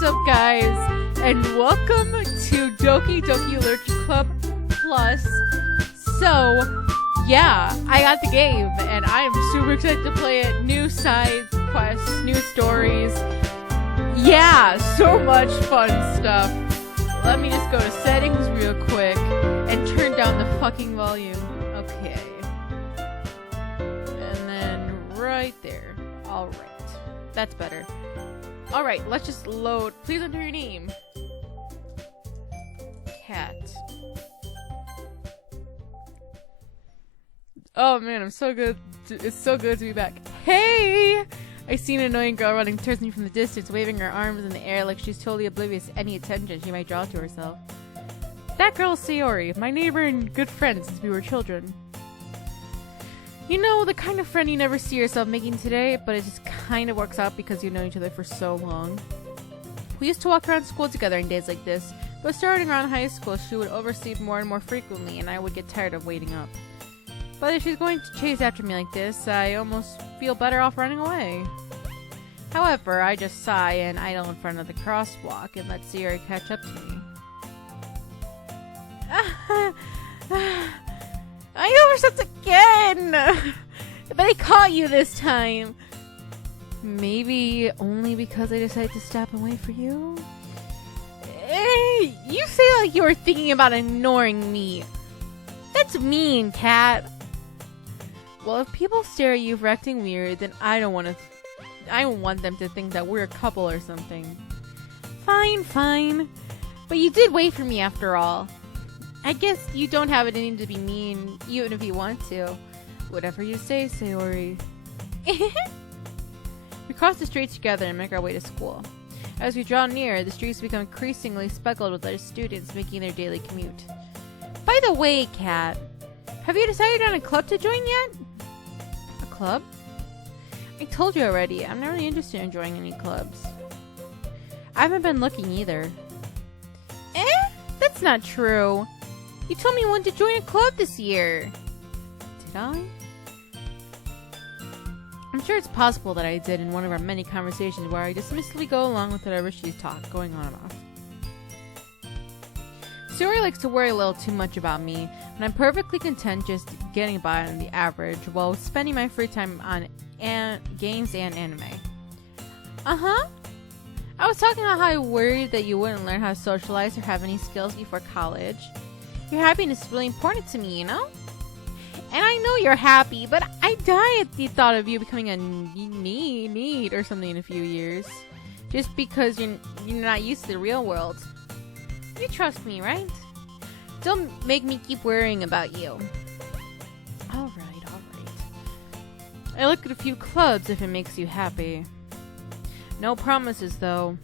What's up, guys? And welcome to Doki Literature Club Plus. So, yeah, I got the game, and I am super excited to play it. New side quests, new stories. Yeah, so much fun stuff. Let me just go to settings real quick and turn down the fucking volume. Okay. And then right there. Alright. That's better. Alright, let's just load. Please enter your name. Cat. Oh man, I'm so good. It's so good to be back. Hey! I see an annoying girl running towards me from the distance, waving her arms in the air like she's totally oblivious to any attention she might draw to herself. That girl's Sayori, my neighbor and good friend since we were children. You know, the kind of friend you never see yourself making today, but it just kind of works out because you've known each other for so long. We used to walk around school together on days like this, but starting around high school, she would oversleep more and more frequently, and I would get tired of waiting up. But if she's going to chase after me like this, I almost feel better off running away. However, I just sigh and idle in front of the crosswalk and let Sayori catch up to me. I overslept again! But I caught you this time! Maybe only because I decided to stop and wait for you? You say like you were thinking about ignoring me. That's mean, Cat. Well, if people stare at you for acting weird, then I don't want them to think that we're a couple or something. Fine. But you did wait for me after all. I guess you don't have it in you to be mean, even if you want to. Whatever you say, Sayori. We cross the street together and make our way to school. As we draw near, the streets become increasingly speckled with other students making their daily commute. By the way, Kat, have you decided on a club to join yet? A club? I told you already, I'm not really interested in joining any clubs. I haven't been looking either. That's not true. You told me you wanted to join a club this year. Did I? I'm sure it's possible that I did in one of our many conversations where I dismissively go along with whatever she's going on about. Sayori likes to worry a little too much about me, and I'm perfectly content just getting by on the average while spending my free time on games and anime. I was talking about how I worried that you wouldn't learn how to socialize or have any skills before college. Your happiness is really important to me, you know? And I know you're happy, but I die at the thought of you becoming a need or something in a few years. Just because you're not used to the real world. You trust me, right? Don't make me keep worrying about you. Alright. I look at a few clubs if it makes you happy. No promises, though.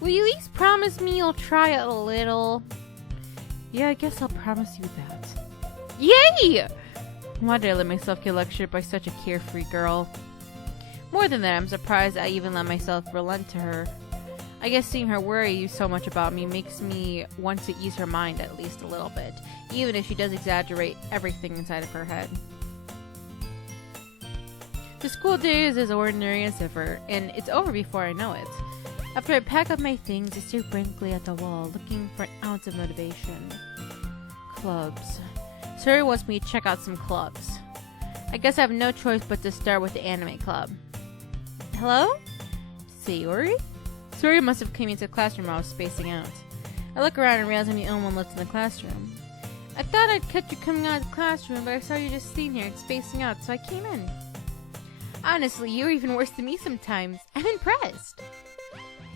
Will you at least promise me you'll try a little? Yeah, I guess I'll promise you that. Yay! Why did I let myself get lectured by such a carefree girl? More than that, I'm surprised I even let myself relent to her. I guess seeing her worry so much about me makes me want to ease her mind at least a little bit, even if she does exaggerate everything inside of her head. The school day is as ordinary as ever, and it's over before I know it. After I pack up my things, I stare blankly at the wall, looking for an ounce of motivation. Clubs. Sayori wants me to check out some clubs. I guess I have no choice but to start with the anime club. Hello? Sayori? Sayori must have come into the classroom while I was spacing out. I look around and realize I'm the only one left in the classroom. I thought I'd catch you coming out of the classroom, but I saw you just sitting here and spacing out, so I came in. Honestly, you're even worse than me sometimes. I'm impressed.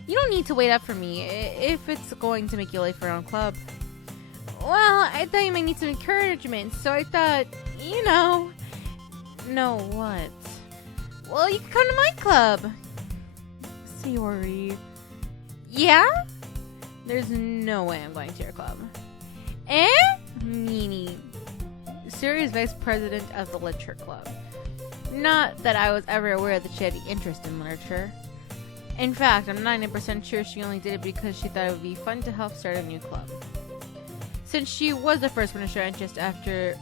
You don't need to wait up for me if it's going to make you late for your own club. Well, I thought you might need some encouragement, so I thought, you know... No, what? Well, you can come to my club. Sayori. Yeah? There's no way I'm going to your club. Meanie. Sayori is vice president of the literature club. Not that I was ever aware that she had any interest in literature. In fact, I'm 90% sure she only did it because she thought it would be fun to help start a new club. Since she was the first one to show interest after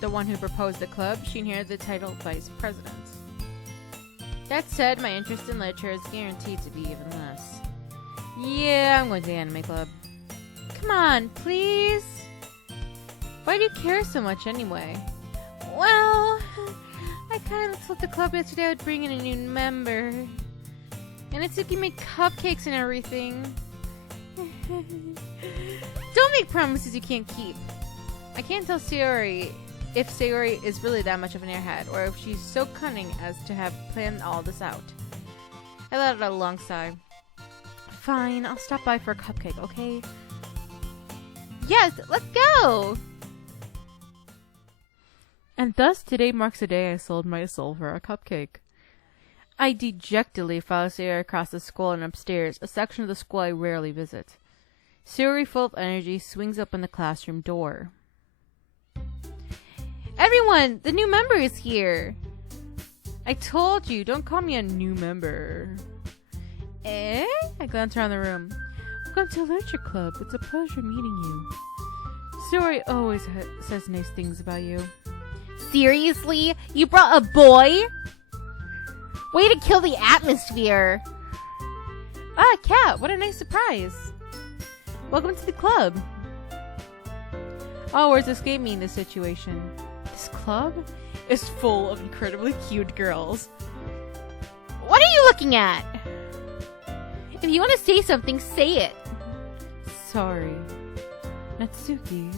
the one who proposed the club, she inherited the title vice president. That said, my interest in literature is guaranteed to be even less. Yeah, I'm going to the anime club. Come on, please. Why do you care so much anyway? Well, I kind of told the club yesterday I would bring in a new member. And Itsuki made cupcakes and everything. Don't make promises you can't keep. I can't tell Sayori if Sayori is really that much of an airhead, or if she's so cunning as to have planned all this out. I let out a long sigh. Fine, I'll stop by for a cupcake, okay? Yes, let's go! And thus today marks the day I sold my soul for a cupcake. I dejectedly follow Sayori across the school and upstairs, a section of the school I rarely visit. Sayori, full of energy, swings open the classroom door. Everyone, the new member is here! I told you, don't call me a new member. Eh? I glance around the room. Welcome to Literature Club. It's a pleasure meeting you. Sayori always says nice things about you. Seriously? You brought a boy? Way to kill the atmosphere. Ah, Cat, what a nice surprise. Welcome to the club. All words escape me in this situation. This club is full of incredibly cute girls. What are you looking at? If you want to say something, say it. Sorry. Natsuki.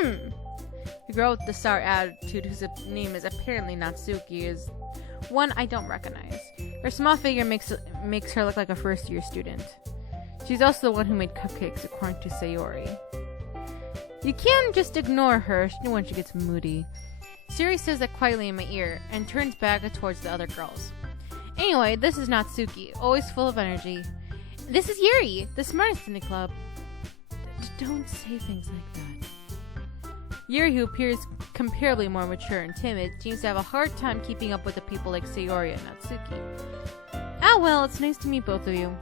The girl with the sour attitude, whose name is apparently Natsuki, is one I don't recognize. Her small figure makes her look like a first-year student. She's also the one who made cupcakes, according to Sayori. You can't just ignore her when she gets moody. Sayori says that quietly in my ear, and turns back towards the other girls. Anyway, this is Natsuki, always full of energy. This is Yuri, the smartest in the club. Don't say things like that. Yuri, who appears comparably more mature and timid, seems to have a hard time keeping up with the people like Sayori and Natsuki. Ah well, it's nice to meet both of you.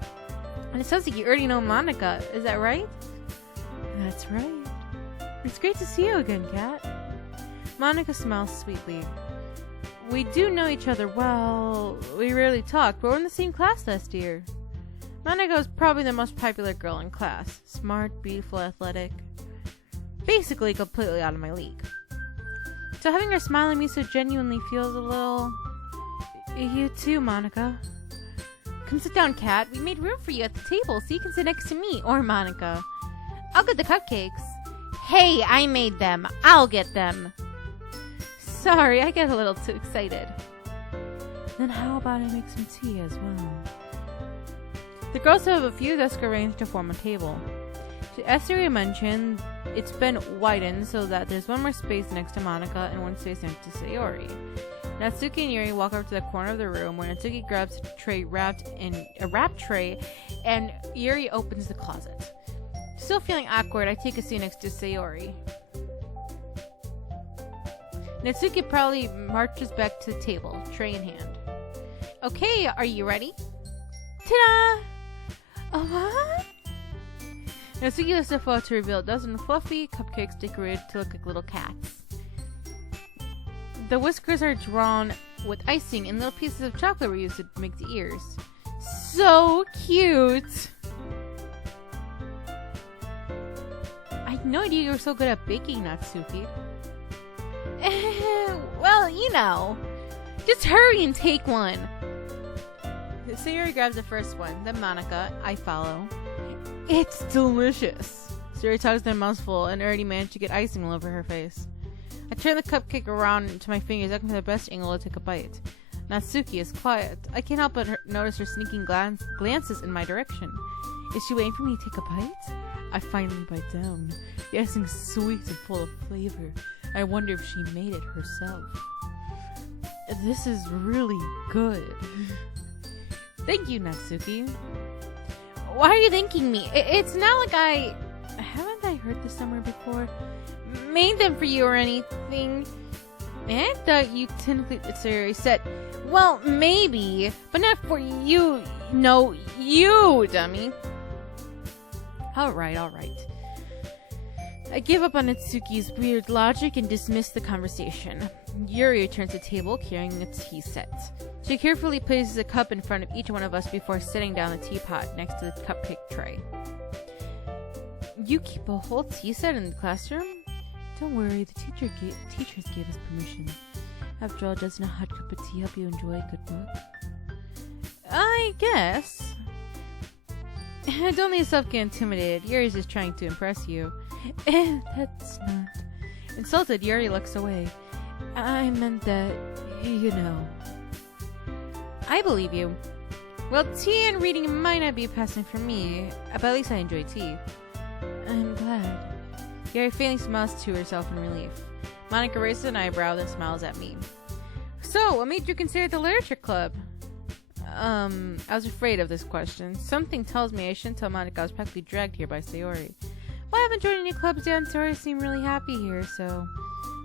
And it sounds like you already know Monica, is that right? That's right. It's great to see you again, Kat. Monica smiles sweetly. We do know each other well. We rarely talk, but we're in the same class last year. Monica was probably the most popular girl in class. Smart, beautiful, athletic. Basically completely out of my league. So having her smile at me so genuinely feels a little... You too, Monica. Come sit down, Kat. We made room for you at the table so you can sit next to me or Monica. I'll get the cupcakes. Hey, I made them. I'll get them. Sorry, I get a little too excited. Then how about I make some tea as well? The girls have a few desks arranged to form a table. As Sayori mentioned, it's been widened so that there's one more space next to Monica and one space next to Sayori. Natsuki and Yuri walk over to the corner of the room where Natsuki grabs a tray wrapped in a wrap tray and Yuri opens the closet. Still feeling awkward, I take a seat next to Sayori. Natsuki proudly marches back to the table, tray in hand. Okay, are you ready? Ta-da! Oh, what? Natsuki lifts a photo to reveal a dozen fluffy cupcakes decorated to look like little cats. The whiskers are drawn with icing and little pieces of chocolate were used to make the ears. So cute! I had no idea you were so good at baking, Natsuki. Well, you know. Just hurry and take one. Sayori grabs the first one, then Monica. I follow. It's delicious. Sayori tugs their mouthful and already managed to get icing all over her face. I turn the cupcake around to my fingers, looking for the best angle to take a bite. Natsuki is quiet. I can't help but notice her sneaking glances in my direction. Is she waiting for me to take a bite? I finally bite down. The icing's sweet and full of flavor. I wonder if she made it herself. This is really good. Thank you, Natsuki. Why are you thanking me? It's not like Haven't I heard this somewhere before? made them for you or anything. I thought you technically... Sayori said, well, maybe, but not for you. No, you, dummy. Alright. I give up on Natsuki's weird logic and dismiss the conversation. Yuri returns to the table carrying a tea set. She carefully places a cup in front of each one of us before setting down the teapot next to the cupcake tray. You keep a whole tea set in the classroom? Don't worry, the teachers gave us permission. After all, doesn't a hot cup of tea help you enjoy a good book? I guess. Don't let yourself get intimidated. Yuri's just trying to impress you. That's not. Insulted, Yuri looks away. I meant that, you know. I believe you. Well, tea and reading might not be passing for me, but at least I enjoy tea. I'm glad. Yuri faintly smiles to herself in relief. Monica raises an eyebrow and smiles at me. So, what made you consider the literature club? I was afraid of this question. Something tells me I shouldn't tell Monica I was practically dragged here by Sayori. Well, I haven't joined any clubs yet, and Sayori seemed really happy here, so...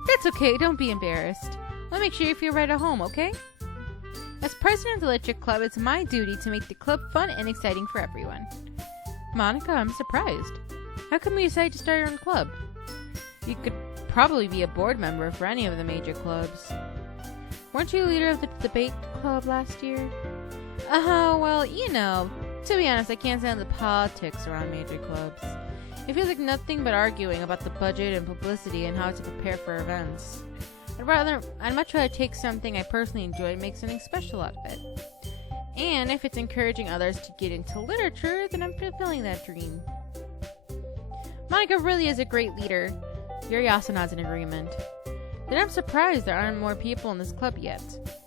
That's okay, don't be embarrassed. I'll make sure you feel right at home, okay? As president of the literature club, it's my duty to make the club fun and exciting for everyone. Monica, I'm surprised. How come you decided to start your own club? You could probably be a board member for any of the major clubs. Weren't you leader of the debate club last year? Well, you know, to be honest, I can't stand the politics around major clubs. It feels like nothing but arguing about the budget and publicity and how to prepare for events. I'd much rather take something I personally enjoy and make something special out of it. And if it's encouraging others to get into literature, then I'm fulfilling that dream. Monica really is a great leader. Yuri also nods in agreement. Then I'm surprised there aren't more people in this club yet.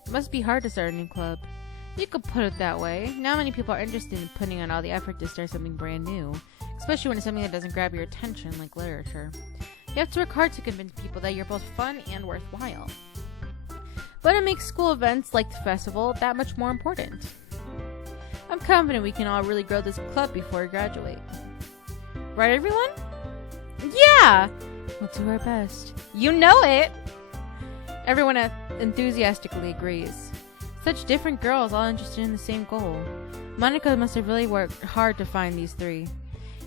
It must be hard to start a new club. You could put it that way. Not many people are interested in putting on all the effort to start something brand new, especially when it's something that doesn't grab your attention like literature. You have to work hard to convince people that you're both fun and worthwhile. But it makes school events like the festival that much more important. I'm confident we can all really grow this club before we graduate. Right, everyone? Yeah! We'll do our best. You know it! Everyone enthusiastically agrees. Such different girls, all interested in the same goal. Monica must have really worked hard to find these three.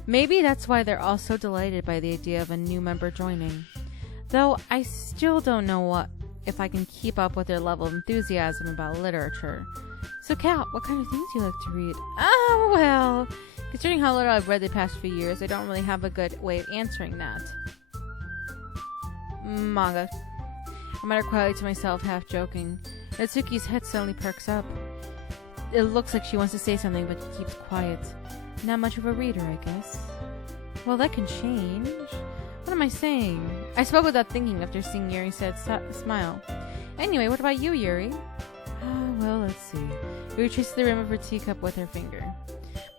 Maybe that's why they're all so delighted by the idea of a new member joining. Though I still don't know if I can keep up with their level of enthusiasm about literature. So Kat, what kind of things do you like to read? Well, considering how little I've read the past few years, I don't really have a good way of answering that. Manga. I mutter quietly to myself, half joking. Natsuki's head suddenly perks up. It looks like she wants to say something, but she keeps quiet. Not much of a reader, I guess. Well, that can change. What am I saying? I spoke without thinking after seeing Yuri's sad smile. Anyway, what about you, Yuri? Well, let's see. Yuri traces the rim of her teacup with her finger.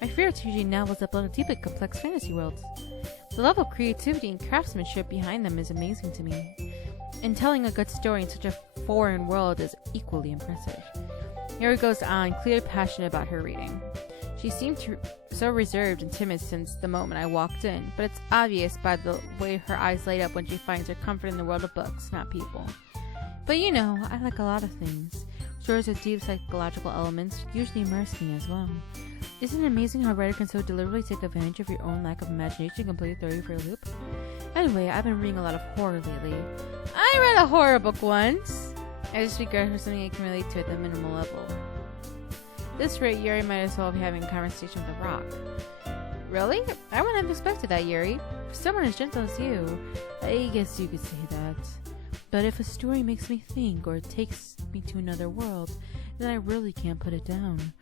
My favorites are usually novels that build a deeply complex fantasy worlds. The level of creativity and craftsmanship behind them is amazing to me. And telling a good story in such a foreign world is equally impressive. Yuri goes on, clearly passionate about her reading. She seemed so reserved and timid since the moment I walked in, but it's obvious by the way her eyes light up when she finds her comfort in the world of books, not people. But you know, I like a lot of things. Stories with deep psychological elements usually immerse me as well. Isn't it amazing how a writer can so deliberately take advantage of your own lack of imagination and completely throw you for a loop? Anyway, I've been reading a lot of horror lately. I read a horror book once. I just regret for something I can relate to at the minimal level. At this rate, Yuri might as well be having a conversation with a rock. Really? I wouldn't have expected that, Yuri. For someone as gentle as you, I guess you could say that. But if a story makes me think or takes me to another world, then I really can't put it down.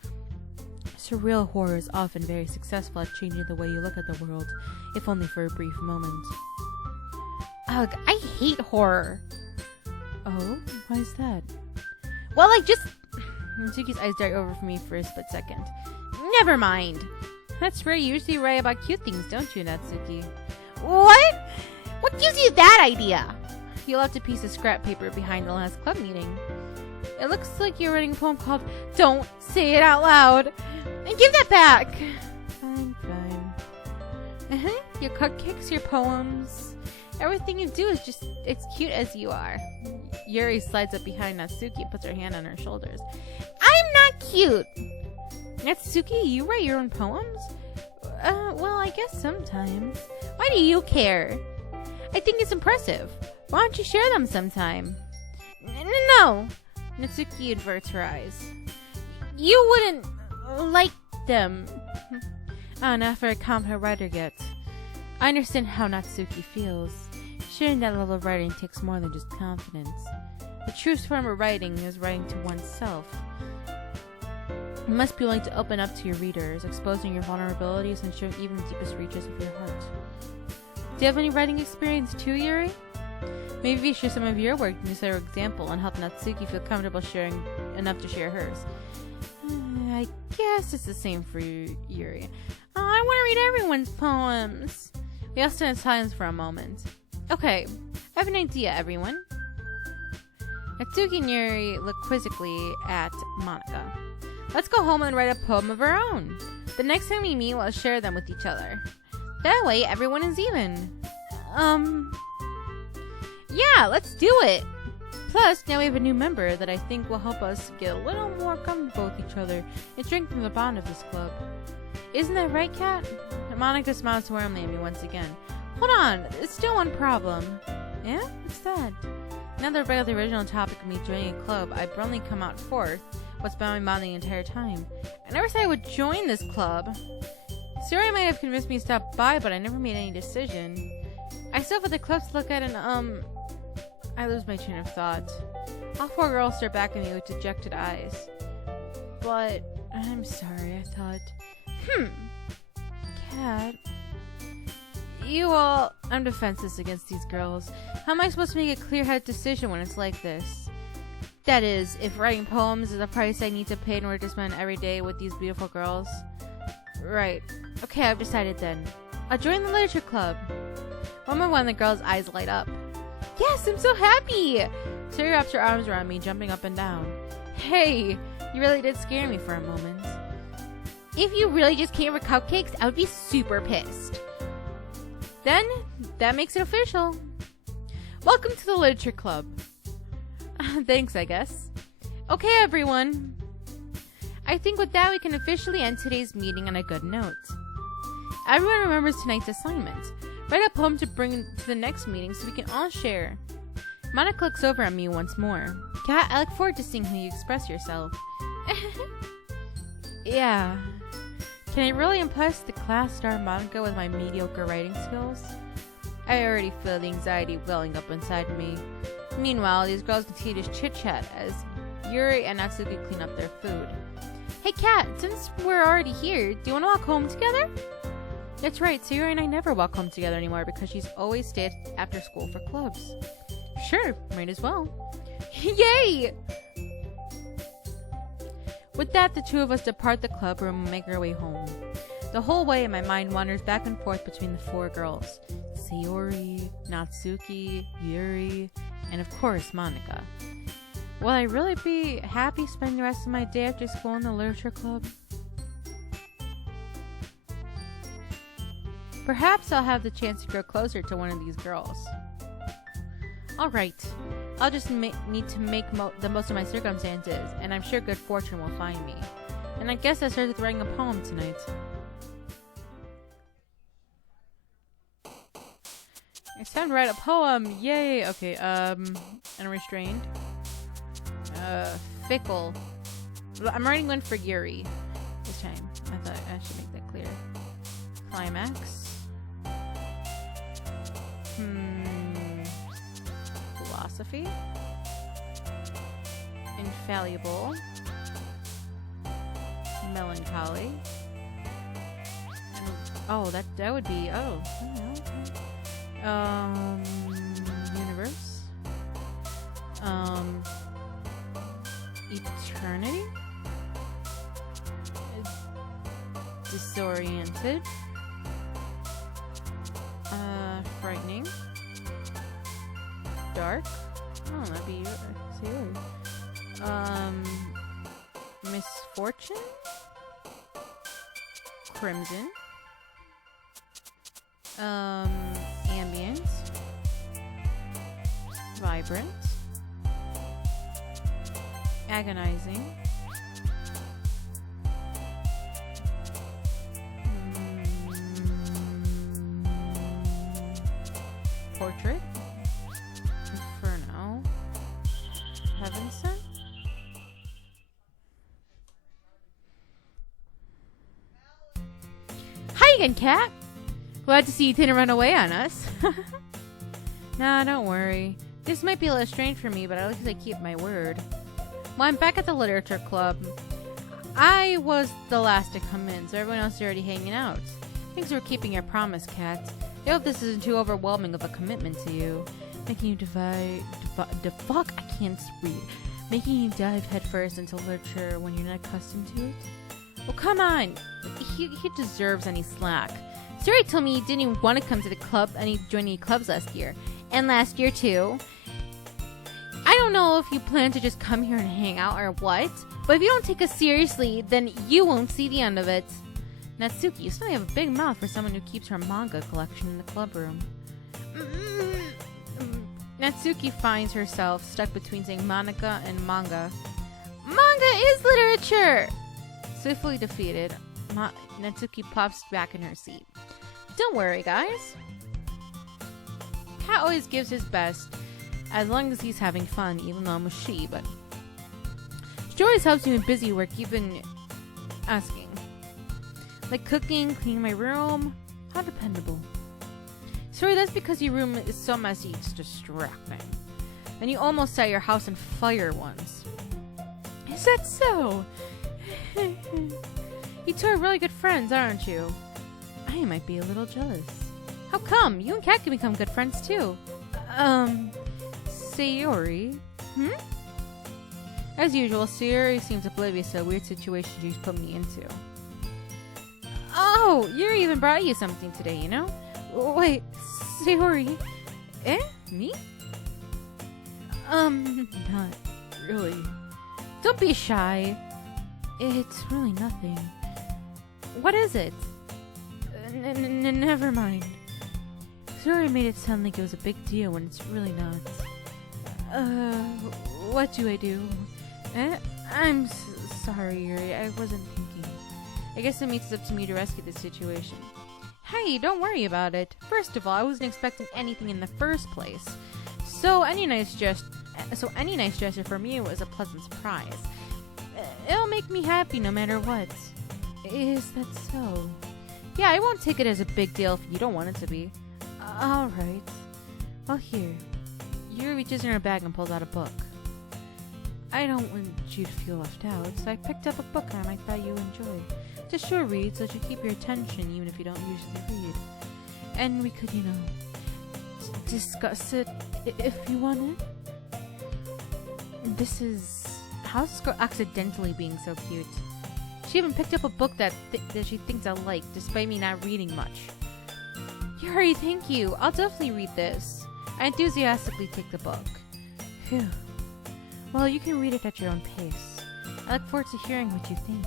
Surreal horror is often very successful at changing the way you look at the world, if only for a brief moment. Ugh, I hate horror. Oh? Why is that? Well, I just... Natsuki's eyes dart over for me for a split second. Never mind. That's rare. You usually write about cute things, don't you, Natsuki? What? What gives you that idea? You left a piece of scrap paper behind the last club meeting. It looks like you're writing a poem called Don't Say It Out Loud. And give that back. Fine. Your cupcakes, your poems. Everything you do is just as cute as you are. Yuri slides up behind Natsuki and puts her hand on her shoulders. I'm not cute. Natsuki, you write your own poems? Well, I guess sometimes. Why do you care? I think it's impressive. Why don't you share them sometime? No! Natsuki averts her eyes. You wouldn't like them. Oh, not for a competent writer yet. I understand how Natsuki feels. Sharing that level of writing takes more than just confidence. The truest form of writing is writing to oneself. You must be willing to open up to your readers, exposing your vulnerabilities and showing even the deepest reaches of your heart. Do you have any writing experience too, Yuri? Maybe you share some of your work to set an example and help Natsuki feel comfortable sharing enough to share hers. I guess it's the same for you, Yuri. Oh, I want to read everyone's poems. We all stood in silence for a moment. Okay, I have an idea, everyone. Natsuki and Yuri look quizzically at Monika. Let's go home and write a poem of our own. The next time we meet, we'll share them with each other. That way, everyone is even. Yeah, let's do it! Plus, now we have a new member that I think will help us get a little more comfortable with each other and strengthen the bond of this club. Isn't that right, Kat? Monika smiles warmly at me once again. Hold on, there's still one problem. Yeah? What's that? Now that I bring up the original topic of me joining a club, I've only come out fourth. What's been on my mind the entire time? I never said I would join this club. Suri might have convinced me to stop by, but I never made any decision. I still have the clubs to look at and, I lose my train of thought. All four girls stare back at me with dejected eyes. But, I'm sorry, I thought. Cat. You all... I'm defenseless against these girls. How am I supposed to make a clear-headed decision when it's like this? That is, if writing poems is a price I need to pay in order to spend every day with these beautiful girls. Right. Okay, I've decided then. I'll join the literature club. One by one, the girl's eyes light up. Yes, I'm so happy! Suri wraps her arms around me, jumping up and down. Hey, you really did scare me for a moment. If you really just came for cupcakes, I would be super pissed. Then, that makes it official. Welcome to the literature club. Thanks, I guess. Okay, everyone. I think with that we can officially end today's meeting on a good note. Everyone remembers tonight's assignment. Write a poem to bring to the next meeting so we can all share. Monika looks over at me once more. Kat, I look forward to seeing how you express yourself. Yeah. Can I really impress the class star Monika with my mediocre writing skills? I already feel the anxiety welling up inside me. Meanwhile, these girls continue to chit-chat as Yuri and Natsuki clean up their food. Hey Kat, since we're already here, do you want to walk home together? That's right, Sayuri and I never walk home together anymore because she's always stayed after school for clubs. Sure, might as well. Yay! With that, the two of us depart the club room and make our way home. The whole way, my mind wanders back and forth between the four girls. Sayuri, Natsuki, Yuri, and of course, Monika. Will I really be happy spending the rest of my day after school in the literature club? Perhaps I'll have the chance to grow closer to one of these girls. Alright, I'll just need to make the most of my circumstances, and I'm sure good fortune will find me. And I guess I started with writing a poem tonight. It's time to write a poem! Yay! Okay, unrestrained. Fickle. I'm writing one for Yuri this time. I thought I should make that clear. Climax. Philosophy. Infallible. Melancholy. And, oh, that would be, oh, I don't know. Universe. Eternity. Disoriented. Frightening. Dark. Oh, that'd be yours. Misfortune. Crimson. Ambient. Vibrant. Agonizing. Portrait. Inferno. Heaven again, Cat. Glad to see you didn't run away on us. Nah, don't worry. This might be a little strange for me, but at least I keep my word. Well, I'm back at the literature club. I was the last to come in, so everyone else is already hanging out. Thanks for keeping your promise, Cat. I hope this isn't too overwhelming of a commitment to you. Making you I can't read. Making you dive headfirst into literature when you're not accustomed to it? Well, come on. He deserves any slack. Suri told me he didn't even want to come to the club, and he joined any clubs last year. And last year, too. I don't know if you plan to just come here and hang out or what, but if you don't take us seriously, then you won't see the end of it. Natsuki, you still have a big mouth for someone who keeps her manga collection in the club room. Natsuki finds herself stuck between saying Monica and manga. Manga is literature! Swiftly defeated, Natsuki pops back in her seat. Don't worry, guys. Cat always gives his best, as long as he's having fun, even though I'm a she, but she always helps me with busy work, even asking. Like cooking, cleaning my room. How dependable. Sorry, that's because your room is so messy, it's distracting. And you almost set your house on fire once. Is that so? You two are really good friends, aren't you? I might be a little jealous. How come? You and Kat can become good friends too. Sayori? As usual, Sayori seems oblivious to a weird situation she's put me into. Oh, Yuri even brought you something today, you know? Wait, Sayori? Eh? Me? Not really. Don't be shy. It's really nothing. What is it? Never mind. Sayori made it sound like it was a big deal when it's really not. What do I do? I'm sorry, Yuri. I wasn't thinking. I guess it means it's up to me to rescue this situation. Hey, don't worry about it. First of all, I wasn't expecting anything in the first place. So any nice gesture for me was a pleasant surprise. It'll make me happy no matter what. Is that so? Yeah, I won't take it as a big deal if you don't want it to be. Alright. Well, here. Yuri reaches in her bag and pulls out a book. I don't want you to feel left out, so I picked up a book I might thought you would enjoy. It's a short read, so it should keep your attention even if you don't usually read. And we could, discuss it if you wanted. This is... How's this girl accidentally being so cute? She even picked up a book that she thinks I like, despite me not reading much. Yuri, thank you. I'll definitely read this. I enthusiastically take the book. Phew. Well, you can read it at your own pace. I look forward to hearing what you think.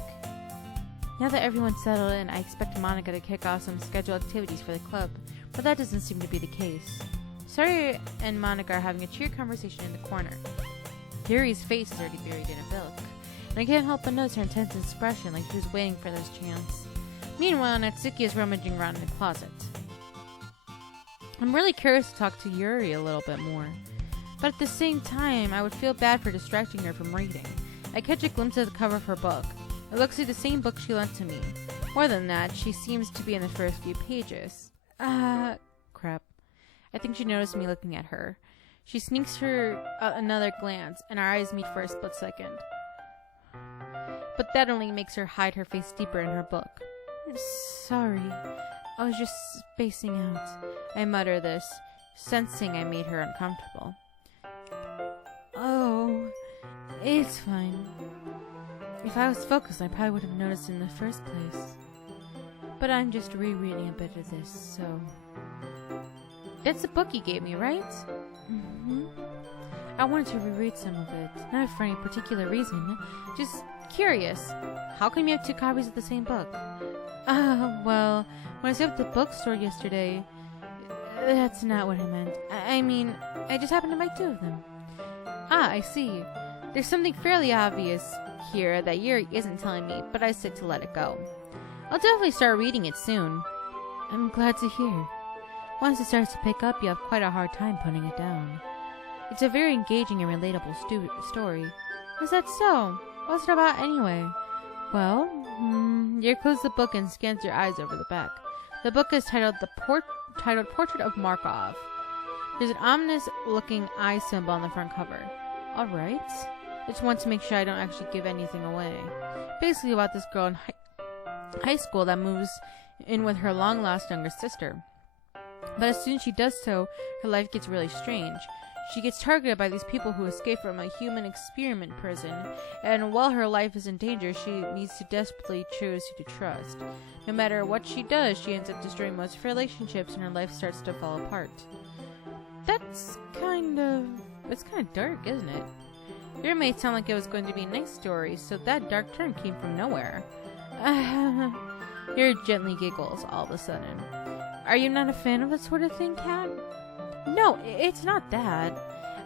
Now that everyone's settled in, I expect Monica to kick off some scheduled activities for the club, but that doesn't seem to be the case. Sari and Monica are having a cheery conversation in the corner. Yuri's face is already buried in a book, and I can't help but notice her intense expression like she was waiting for this chance. Meanwhile, Natsuki is rummaging around in the closet. I'm really curious to talk to Yuri a little bit more, but at the same time, I would feel bad for distracting her from reading. I catch a glimpse of the cover of her book. It looks like the same book she lent to me. More than that, she seems to be in the first few pages. Crap. I think she noticed me looking at her. She sneaks her another glance, and our eyes meet for a split second. But that only makes her hide her face deeper in her book. Sorry. I was just spacing out. I mutter this, sensing I made her uncomfortable. Oh, it's fine. If I was focused, I probably would have noticed in the first place. But I'm just rereading a bit of this, so... That's the book you gave me, right? I wanted to reread some of it, not for any particular reason, just curious. How come you have two copies of the same book? Well, when I was at the bookstore yesterday, that's not what I meant. I mean, I just happened to buy two of them. I see. There's something fairly obvious here that Yuri isn't telling me, but I said to let it go. I'll definitely start reading it soon. I'm glad to hear. Once it starts to pick up, you have quite a hard time putting it down. It's a very engaging and relatable story. Is that so? What's it about anyway? Well, Yuri closes the book and scans your eyes over the back. The book is titled titled Portrait of Markov. There's an ominous-looking eye symbol on the front cover. Alright. I just want to make sure I don't actually give anything away. Basically about this girl in high school that moves in with her long-lost younger sister. But as soon as she does so, her life gets really strange. She gets targeted by these people who escape from a human experiment prison, and while her life is in danger, she needs to desperately choose who to trust. No matter what she does, she ends up destroying most of her relationships, and her life starts to fall apart. It's kind of dark, isn't it? Your made sound like it was going to be a nice story, so that dark turn came from nowhere. Your gently giggles all of a sudden. Are you not a fan of that sort of thing, Kat? No, it's not that.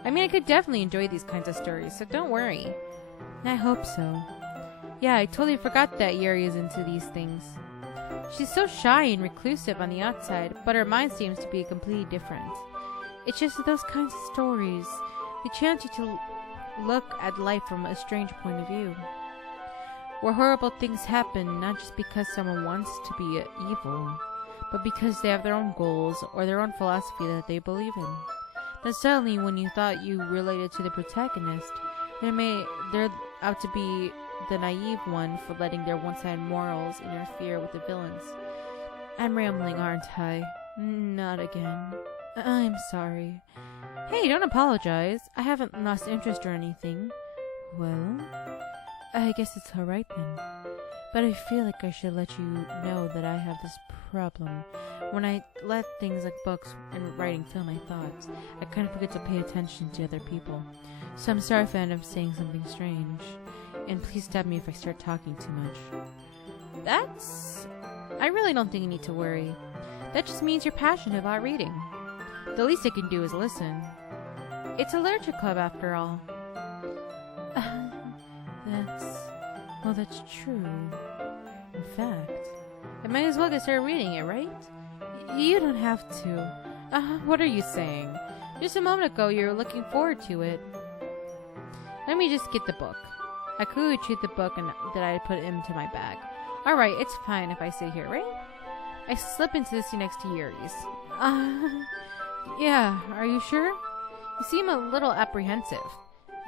I mean, I could definitely enjoy these kinds of stories, so don't worry. I hope so. Yeah, I totally forgot that Yuri is into these things. She's so shy and reclusive on the outside, but her mind seems to be completely different. It's just those kinds of stories. They chance you to look at life from a strange point of view. Where horrible things happen not just because someone wants to be evil, but because they have their own goals or their own philosophy that they believe in. Then suddenly, when you thought you related to the protagonist, they're out to be the naive one for letting their one-sided morals interfere with the villains. I'm rambling, aren't I? Not again. I'm sorry. Hey, don't apologize. I haven't lost interest or anything. Well, I guess it's alright then. But I feel like I should let you know that I have this problem. When I let things like books and writing fill my thoughts, I kind of forget to pay attention to other people. So I'm sorry if I end up saying something strange. And please stop me if I start talking too much. I really don't think you need to worry. That just means you're passionate about reading. The least I can do is listen. It's a literature club after all. That's true. In fact, I might as well get started reading it, right? You don't have to. What are you saying? Just a moment ago you were looking forward to it. Let me just get the book. I could treat the book and that I put into my bag. Alright, it's fine if I sit here, right? I slip into the seat next to Yuri's. Yeah, are you sure? You seem a little apprehensive.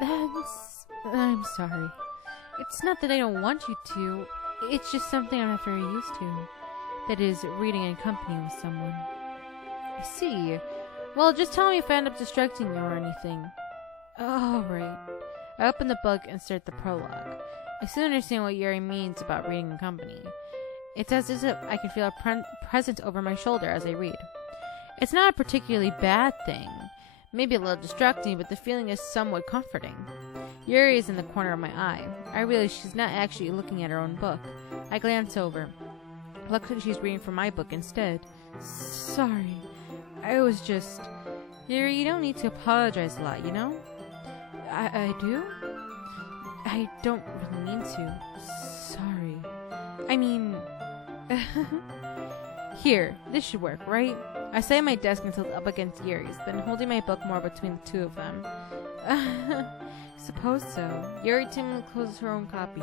I'm sorry. It's not that I don't want you to. It's just something I'm not very used to. That is, reading in company with someone. I see. Well, just tell me if I end up distracting you or anything. Alright. I open the book and start the prologue. I still understand what Yuri means about reading in company. It's as if I can feel a presence over my shoulder as I read. It's not a particularly bad thing. Maybe a little distracting, but the feeling is somewhat comforting. Yuri is in the corner of my eye. I realize she's not actually looking at her own book. I glance over. Looks like she's reading from my book instead. Sorry. I was just... Yuri, you don't need to apologize a lot, you know? I do? I don't really mean to. Sorry. I mean... Here, this should work, right? I sit at my desk and tilt up against Yuri's, then holding my book more between the two of them. Suppose so. Yuri timidly closes her own copy.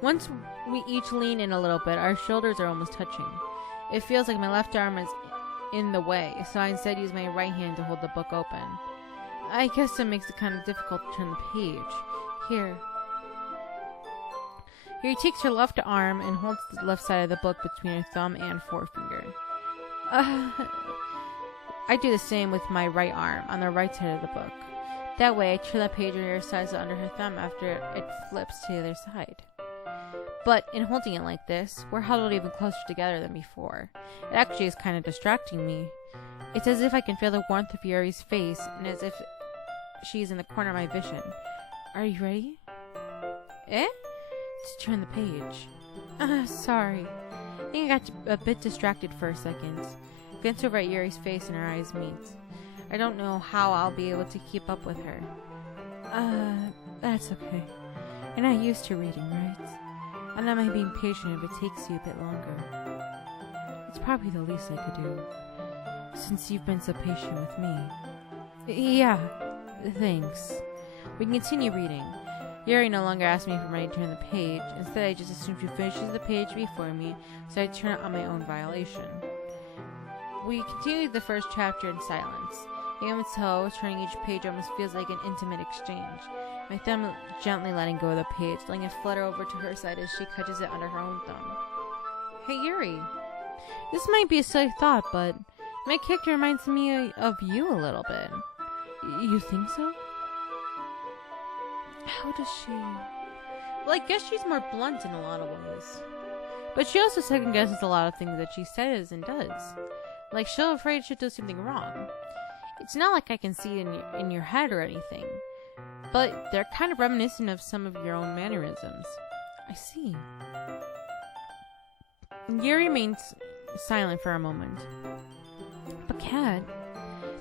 Once we each lean in a little bit, our shoulders are almost touching. It feels like my left arm is in the way, so I instead use my right hand to hold the book open. I guess that makes it kind of difficult to turn the page. Here. Yuri takes her left arm and holds the left side of the book between her thumb and forefinger. I do the same with my right arm on the right side of the book. That way, I turn the page on her side under her thumb after it flips to the other side. But in holding it like this, we're huddled even closer together than before. It actually is kind of distracting me. It's as if I can feel the warmth of Yuri's face, and as if she's in the corner of my vision. Are you ready? To turn the page. Sorry. I think I got a bit distracted for a second. I glance over at Yuri's face and our eyes meet. I don't know how I'll be able to keep up with her. That's okay. You're not used to reading, right? I'm not mind being patient if it takes you a bit longer. It's probably the least I could do, since you've been so patient with me. Yeah, thanks. We can continue reading. Yuri no longer asked me if I'm ready to turn the page. Instead, I just assumed she finishes the page before me, so I turn it on my own violation. We continued the first chapter in silence. Hand with toe, turning each page almost feels like an intimate exchange. My thumb gently letting go of the page, letting it flutter over to her side as she catches it under her own thumb. Hey Yuri, this might be a silly thought, but my character reminds me of you a little bit. You think so? How does she... Well, I guess she's more blunt in a lot of ways. But she also second guesses a lot of things that she says and does. Like, she'll afraid she'll do something wrong. It's not like I can see it in your head or anything. But they're kind of reminiscent of some of your own mannerisms. I see. Yuri remains silent for a moment. But Kat,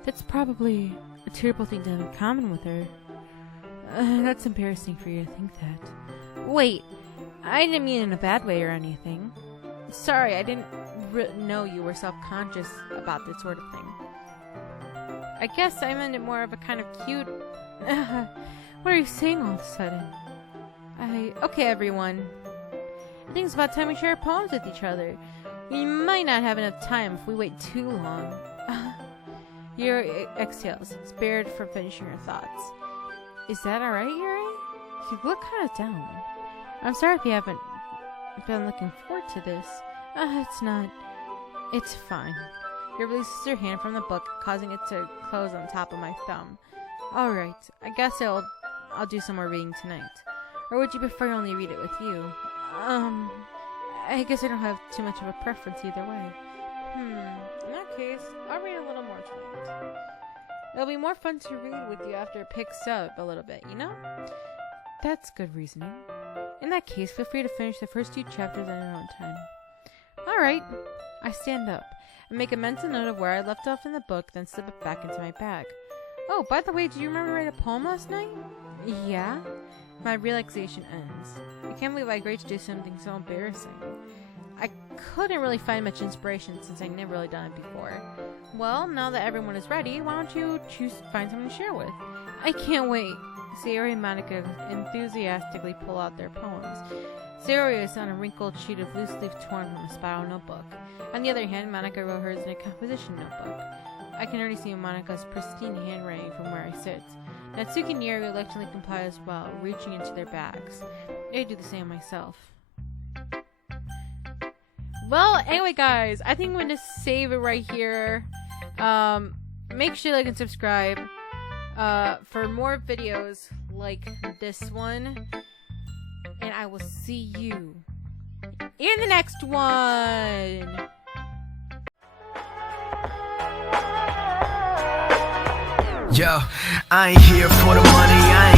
that's probably a terrible thing to have in common with her. That's embarrassing for you to think that. Wait, I didn't mean it in a bad way or anything. Sorry, I didn't know you were self-conscious about this sort of thing. I guess I meant it more of a kind of cute... What are you saying all of a sudden? Okay, everyone. I think it's about time we share poems with each other. We might not have enough time if we wait too long. Yuri exhales, spared from finishing her thoughts. Is that alright, Yuri? You look kind of down. I'm sorry if you haven't been looking forward to this. It's not. It's fine. Yuri releases her hand from the book, causing it to close on top of my thumb. Alright, I guess I'll do some more reading tonight. Or would you prefer I only read it with you? I guess I don't have too much of a preference either way. In that case, I'll read a little more tonight. It'll be more fun to read with you after it picks up a little bit, you know? That's good reasoning. In that case, feel free to finish the first 2 chapters on your own time. Alright. I stand up and make a mental note of where I left off in the book, then slip it back into my bag. Oh, by the way, do you remember writing a poem last night? Yeah? My relaxation ends. I can't believe I agreed to do something so embarrassing. I couldn't really find much inspiration since I'd never really done it before. Well, now that everyone is ready, why don't you find someone to share with? I can't wait. Sayori and Monica enthusiastically pull out their poems. Sayori is on a wrinkled sheet of loose leaf torn from a spiral notebook. On the other hand, Monica wrote hers in a composition notebook. I can already see Monica's pristine handwriting from where I sit. Natsuki and Yuri reluctantly comply as well, reaching into their bags. I do the same myself. Well, anyway, guys, I think I'm going to save it right here. Make sure to like and subscribe for more videos like this one. And I will see you in the next one. Yo, I ain't here for the money, I